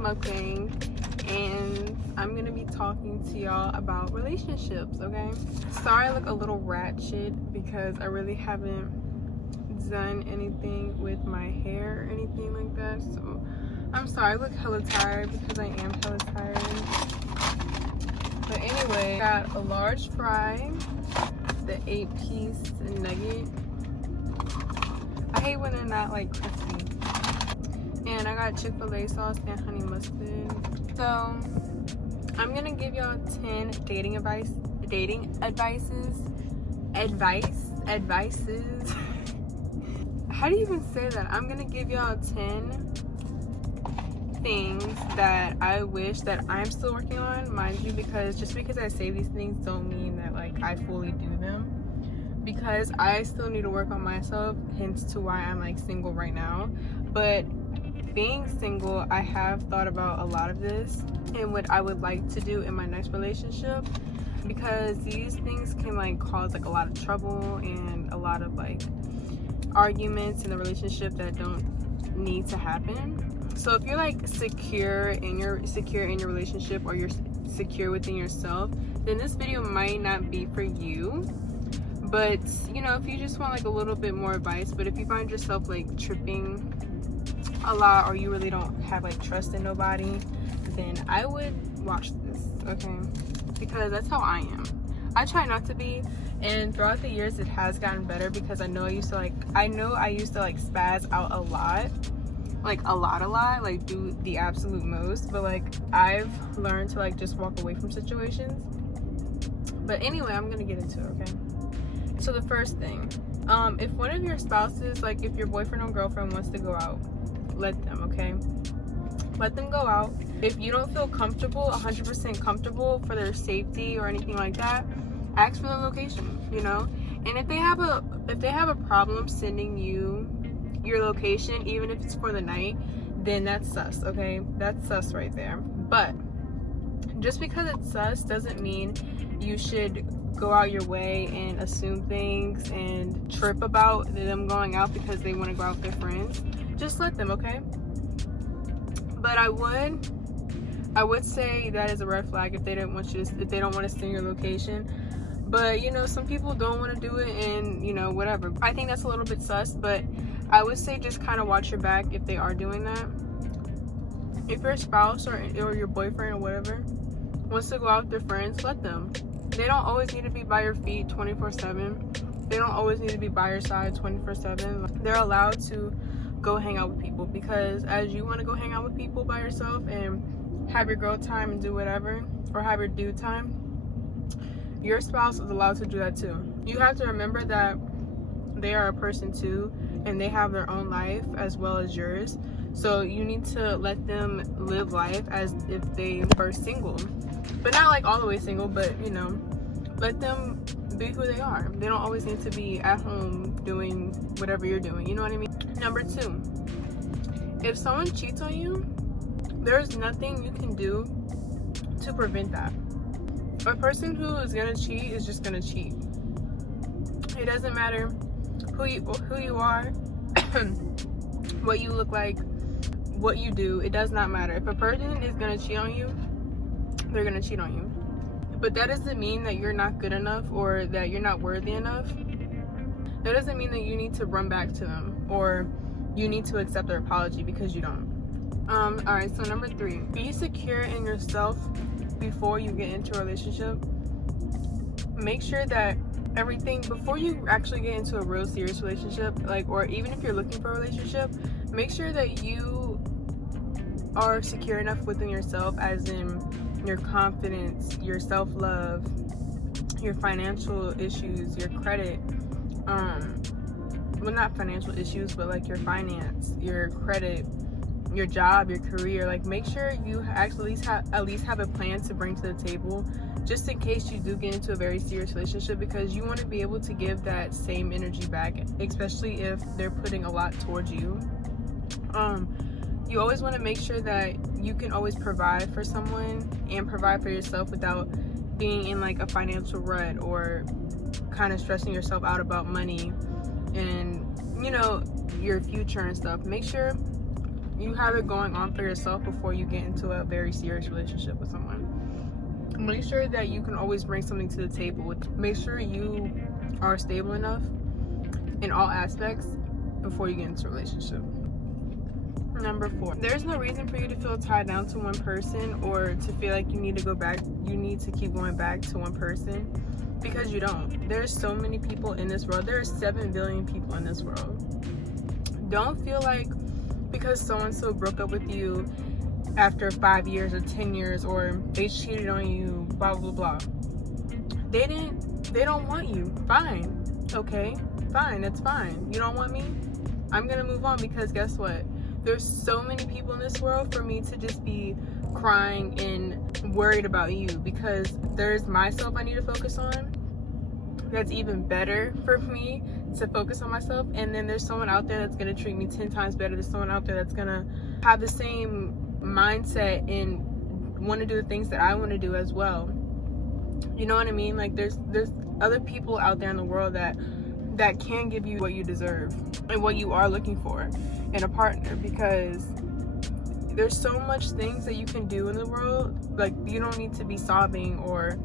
mukbang, and I'm gonna be talking to y'all about relationships, okay? Sorry I look a little ratchet because I really haven't done anything with my hair or anything like that, so I'm sorry I look hella tired because I am hella tired. But anyway, got a large fry, the 8-piece nugget. I hate when they're not like crispy. And I got Chick-fil-A sauce and honey mustard. So I'm gonna give y'all 10 dating advices. How do you even say that? I'm gonna give y'all 10 things that I wish that I'm still working on, mind you, because just because I say these things don't mean that like I fully do them, because I still need to work on myself, hence to why I'm like single right now. But being single, I have thought about a lot of this and what I would like to do in my next relationship, because these things can like cause like a lot of trouble and a lot of like arguments in the relationship that don't need to happen. So if you're like secure in your relationship, or you're secure within yourself, then this video might not be for you. But you know, if you just want like a little bit more advice, but if you find yourself like tripping a lot, or you really don't have like trust in nobody, then I would watch this, okay? Because that's how I am. I try not to be, and throughout the years it has gotten better, because I know I used to like spaz out a lot, like do the absolute most, but like I've learned to like just walk away from situations. But anyway, I'm gonna get into it, okay? So the first thing, if one of your spouses, like if your boyfriend or girlfriend wants to go out, let them, okay? Let them go out. If you don't feel comfortable, 100% comfortable, for their safety or anything like that, ask for the location, you know? And if they have a problem sending you your location, even if it's for the night, then that's sus, okay? That's sus right there. But just because it's sus doesn't mean you should go out your way and assume things and trip about them going out because they want to go out with their friends. Just let them, okay? But I would say that is a red flag if they don't want to send your location. But you know, some people don't want to do it, and you know, whatever. I think that's a little bit sus, but I would say just kind of watch your back if they are doing that. If your spouse or your boyfriend or whatever wants to go out with their friends, let them. They don't always need to be by your feet 24/7. They don't always need to be by your side 24/7. They're allowed to go hang out with people, because as you want to go hang out with people by yourself and have your girl time and do whatever, or have your dude time, your spouse is allowed to do that too. You have to remember that they are a person too, and they have their own life as well as yours. So you need to let them live life as if they were single, but not like all the way single, but you know, let them be who they are. They don't always need to be at home doing whatever you're doing, you know what I mean? Number 2, if someone cheats on you, there's nothing you can do to prevent that. A person who is gonna cheat is just gonna cheat. It doesn't matter who you are, what you look like, what you do. It does not matter. If a person is gonna cheat on you, they're gonna cheat on you. But that doesn't mean that you're not good enough, or that you're not worthy enough. That doesn't mean that you need to run back to them, or you need to accept their apology, because you don't. Alright, so number 3, be secure in yourself before you get into a relationship. Make sure that everything, before you actually get into a real serious relationship, like, or even if you're looking for a relationship, make sure that you are secure enough within yourself, as in your confidence, your self-love, your financial issues, your credit, well, not financial issues, but like your finance, your credit, your job, your career. Like, make sure you actually at least have a plan to bring to the table, just in case you do get into a very serious relationship, because you want to be able to give that same energy back, especially if they're putting a lot towards you. You always want to make sure that you can always provide for someone and provide for yourself without being in like a financial rut, or kind of stressing yourself out about money and, you know, your future and stuff. Make sure you have it going on for yourself before you get into a very serious relationship with someone. Make sure that you can always bring something to the table. Make sure you are stable enough in all aspects before you get into a relationship. Number 4, there's no reason for you to feel tied down to one person or to feel like you need to keep going back to one person, because you don't. There's so many people in this world. There are 7 billion people in this world. Don't feel like because so-and-so broke up with you after 5 years or 10 years, or they cheated on you, blah blah blah. They don't want you. Fine. Okay? Fine, that's fine. You don't want me? I'm gonna move on, because guess what? There's so many people in this world for me to just be crying and worried about you, because there's myself I need to focus on. That's even better for me to focus on myself. And then there's someone out there that's gonna treat me 10 times better. There's someone out there that's gonna have the same mindset and want to do the things that I want to do as well. You know what I mean? Like there's other people out there in the world that can give you what you deserve and what you are looking for in a partner, because there's so much things that you can do in the world. Like, you don't need to be sobbing or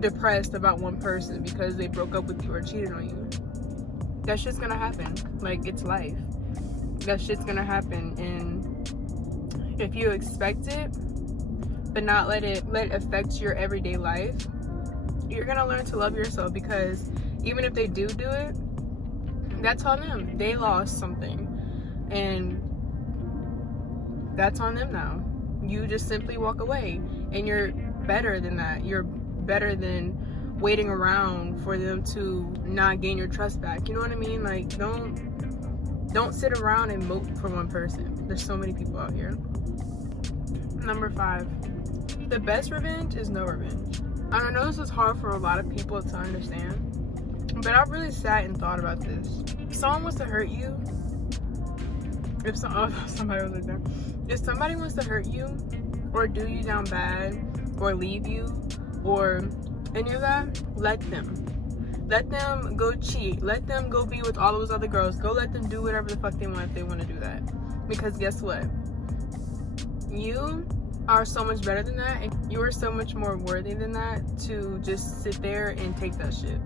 depressed about one person because they broke up with you or cheated on you. That shit's gonna happen. Like, it's life. That shit's gonna happen, and if you expect it but not let it affect your everyday life, you're gonna learn to love yourself, because even if they do it, that's on them. They lost something, and that's on them now. You just simply walk away, and you're better than that. You're better than waiting around for them to not gain your trust back. You know what I mean? Like, don't sit around and mope for one person. There's so many people out here. Number 5, the best revenge is no revenge. And I know this is hard for a lot of people to understand, but I've really sat and thought about this. If someone wants to hurt you, somebody was like that. If somebody wants to hurt you or do you down bad or leave you or any of that, let them go cheat. Let them go be with all those other girls. Go let them do whatever the fuck they want if they want to do that. Because guess what? You are so much better than that, and you are so much more worthy than that to just sit there and take that shit.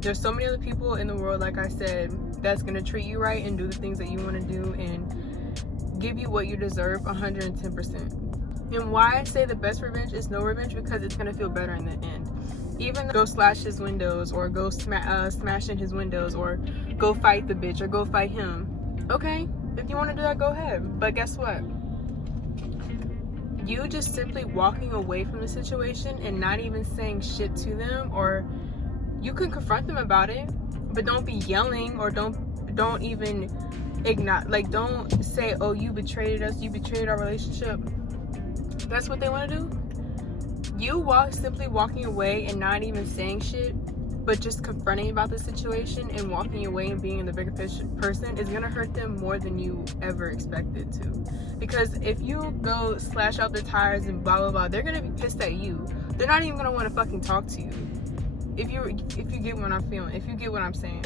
There's so many other people in the world, like I said, that's gonna treat you right and do the things that you want to do and give you what you deserve 110%. And why I say the best revenge is no revenge, because it's gonna feel better in the end. Even go slash his windows, or go smash in his windows, or go fight the bitch, or go fight him. Okay, if you want to do that, go ahead. But guess what? You just simply walking away from the situation and not even saying shit to them, or you can confront them about it, but don't be yelling, or don't even ignore. Like, don't say, oh, you betrayed us, you betrayed our relationship. That's what they want to do. You simply walking away and not even saying shit, but just confronting about the situation and walking away and being the bigger person is gonna hurt them more than you ever expected to. Because if you go slash out their tires and blah blah blah, they're gonna be pissed at you. They're not even gonna want to fucking talk to you. If you get what I'm feeling, if you get what I'm saying,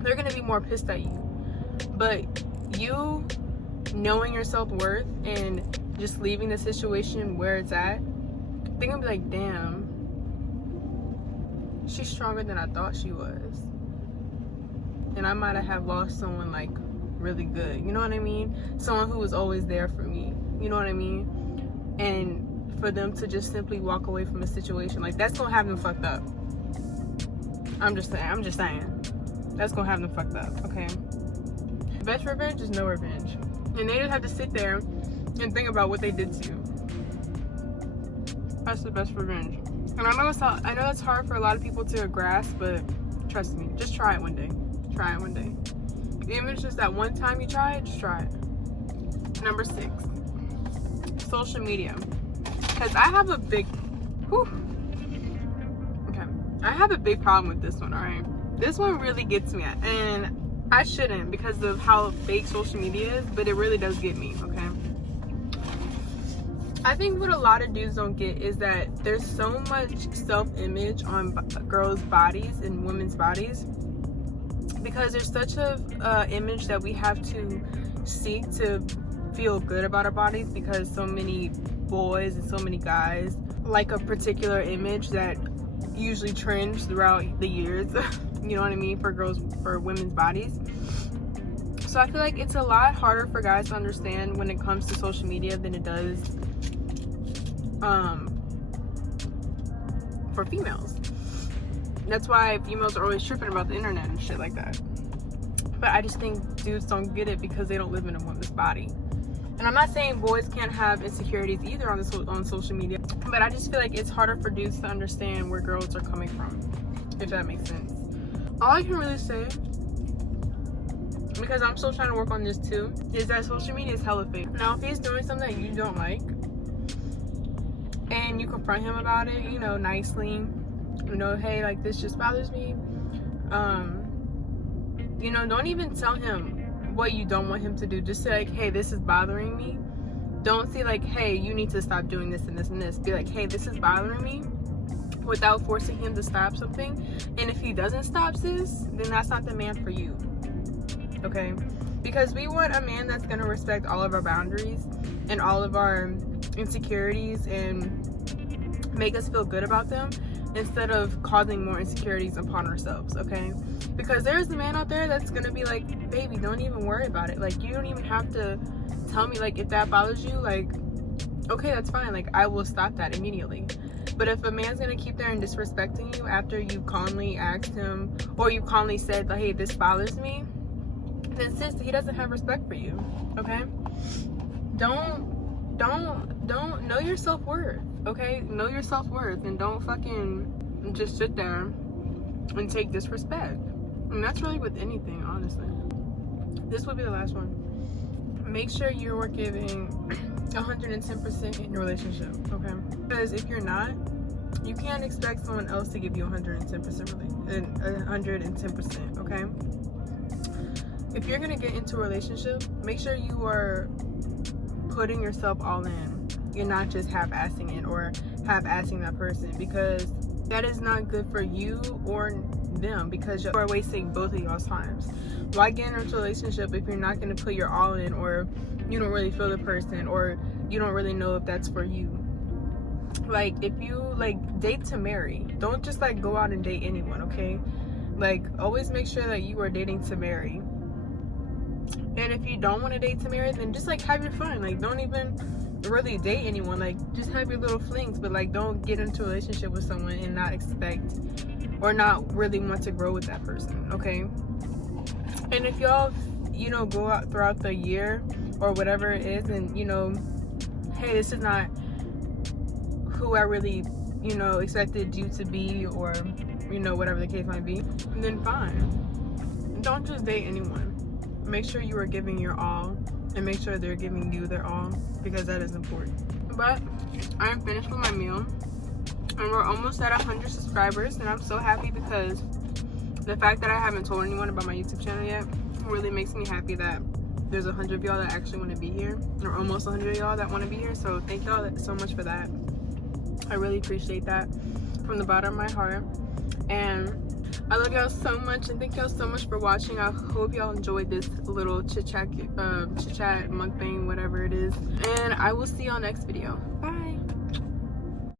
they're gonna be more pissed at you. But you knowing your self-worth and just leaving the situation where it's at, they're gonna be like, damn, she's stronger than I thought she was, and I might have lost someone like really good, you know what I mean? Someone who was always there for me, you know what I mean? And for them to just simply walk away from a situation like that's gonna have them fucked up. I'm just saying that's gonna have them fucked up. Okay, best revenge is no revenge, and they just have to sit there and think about what they did to you. That's the best revenge. And I know it's hard for a lot of people to grasp, but trust me, just try it one day. Try it one day. Even if it's just that one time you try it, just try it. Number 6, social media. Because I have a big, I have a big problem with this one, alright? This one really gets me, and I shouldn't because of how fake social media is, but it really does get me, okay? I think what a lot of dudes don't get is that there's so much self-image on girls' bodies and women's bodies, because there's such a image that we have to seek to feel good about our bodies, because so many boys and so many guys like a particular image that usually trends throughout the years. You know what I mean, for women's bodies. So I feel like it's a lot harder for guys to understand when it comes to social media than it does for females. That's why females are always tripping about the internet and shit like that. But I just think dudes don't get it because they don't live in a woman's body. And I'm not saying boys can't have insecurities either on social media, but I just feel like it's harder for dudes to understand where girls are coming from, if that makes sense. All I can really say, because I'm still trying to work on this too, is that social media is hella fake. Now, if he's doing something that you don't like, and you confront him about it, you know, nicely, you know, hey, like, this just bothers me, you know, don't even tell him what you don't want him to do. Just say, like, hey, this is bothering me. Don't say, like, hey, you need to stop doing this and this and this. Be like, hey, this is bothering me, without forcing him to stop something. And if he doesn't stop, sis, then that's not the man for you. Okay? Because we want a man that's going to respect all of our boundaries and all of our insecurities and make us feel good about them, instead of causing more insecurities upon ourselves. Okay? Because there's a man out there that's gonna be like, baby, don't even worry about it. Like, you don't even have to tell me, like, if that bothers you, like, okay, that's fine. Like, I will stop that immediately. But if a man's gonna keep there and disrespecting you after you calmly asked him, or you calmly said, like, hey, this bothers me, then sis, he doesn't have respect for you. Okay? Don't know your self-worth. Okay? Know your self-worth, and don't fucking just sit there and take disrespect. And that's really with anything, honestly. This will be the last one. Make sure you are giving 110% in your relationship, okay? Because if you're not, you can't expect someone else to give you 110%, okay? If you're gonna get into a relationship, make sure you are putting yourself all in. You're not just half-assing it or half-assing that person, because that is not good for you or them, because you are wasting both of y'all's times. Why get into a relationship if you're not going to put your all in, or you don't really feel the person, or you don't really know if that's for you? Like, if you, like, date to marry, don't just, like, go out and date anyone, okay? Like, always make sure that you are dating to marry. And if you don't want to date to marry, then just, like, have your fun. Like, don't even really date anyone. Like, just have your little flings, but, like, don't get into a relationship with someone and not expect or not really want to grow with that person, okay? And if y'all, you know, go out throughout the year or whatever it is, and, you know, hey, this is not who I really, you know, expected you to be, or, you know, whatever the case might be, then fine. Don't just date anyone. Make sure you are giving your all, and make sure they're giving you their all, because that is important. But I am finished with my meal, and we're almost at 100 subscribers, and I'm so happy, because the fact that I haven't told anyone about my YouTube channel yet really makes me happy that there's 100 of y'all that actually want to be here, or almost 100 of y'all that want to be here. So thank y'all so much for that. I really appreciate that from the bottom of my heart, and I love y'all so much, and thank y'all so much for watching. I hope y'all enjoyed this little chit chat mukbang, whatever it is, and I will see y'all next video. Bye.